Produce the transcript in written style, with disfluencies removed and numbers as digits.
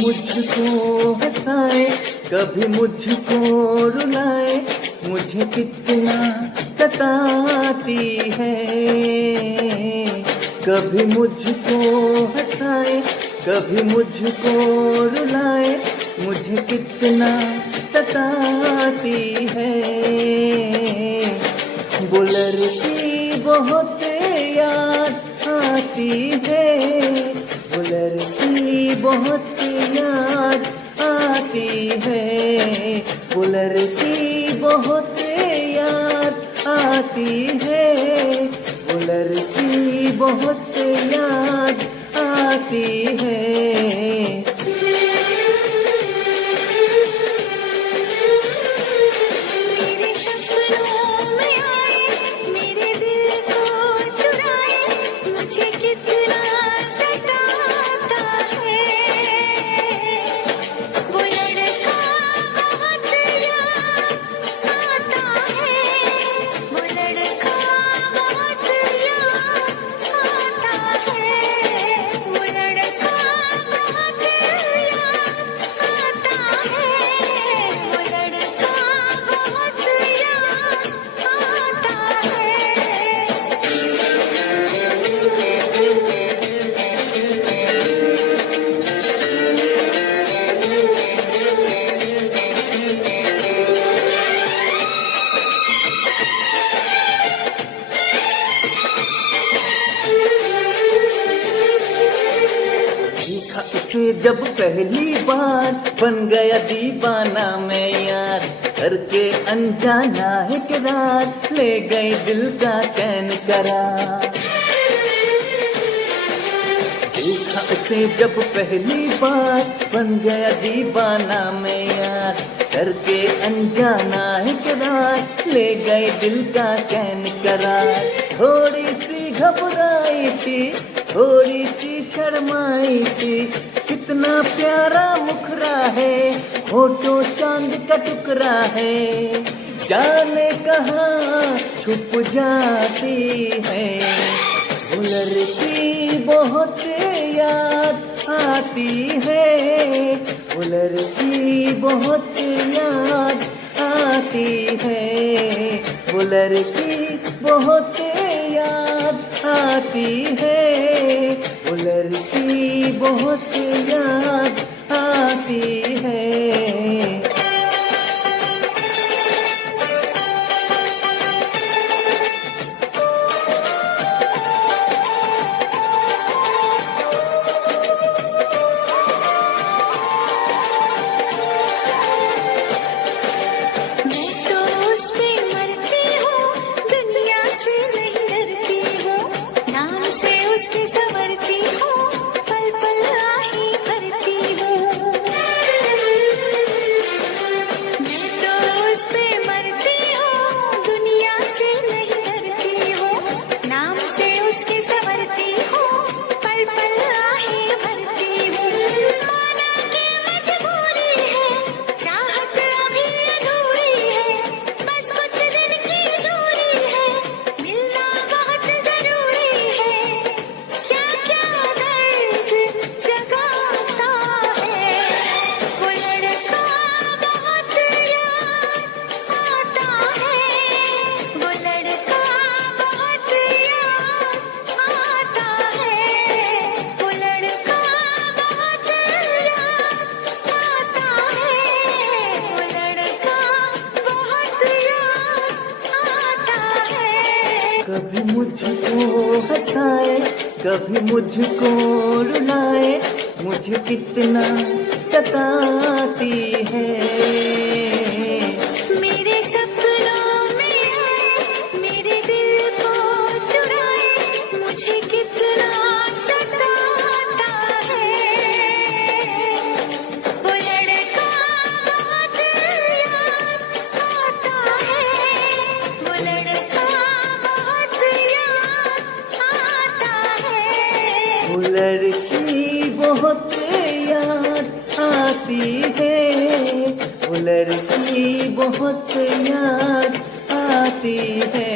मुझको हंसाए, कभी मुझको रुलाए, मुझे कितना सताती है। कभी मुझको हंसाए, कभी मुझको रुलाए, मुझे कितना सताती है। वो लड़की बहुत याद आती है, वो लड़की बहुत याद आती है, वो लड़की बहुत याद आती है, वो लड़की बहुत याद आती है। जब पहली बार बन गया दीवाना मैं यार, करके अनजाना इकरार, ले गई दिल का चैन करार। देखा उसे जब पहली बार बन गया दीवाना मैं यार, करके अनजाना इकरार, ले गई दिल का चैन करार। थोड़ी सी घबराई थी, थोड़ी सी शर्माई थी, कितना प्यारा मुखरा है, होठों चांद का टुकड़ा है, जाने कहाँ छुप जाती है। वो लड़की बहुत याद आती है, वो लड़की बहुत याद आती है, वो लड़की बहुत याद आती है, वो लड़की बहुत याद आती है। कभी मुझको हंसाए, कभी मुझको रुलाए, मुझे कितना सताती है। मेरे सपनों में आए, मेरे दिल को चुराए, मुझे कितना सताता है। वो लड़का बहुत याद आता है, वो लड़का बहुत याद आता है। वो लड़की बहुत याद आती है, वो लड़की बहुत याद आती है।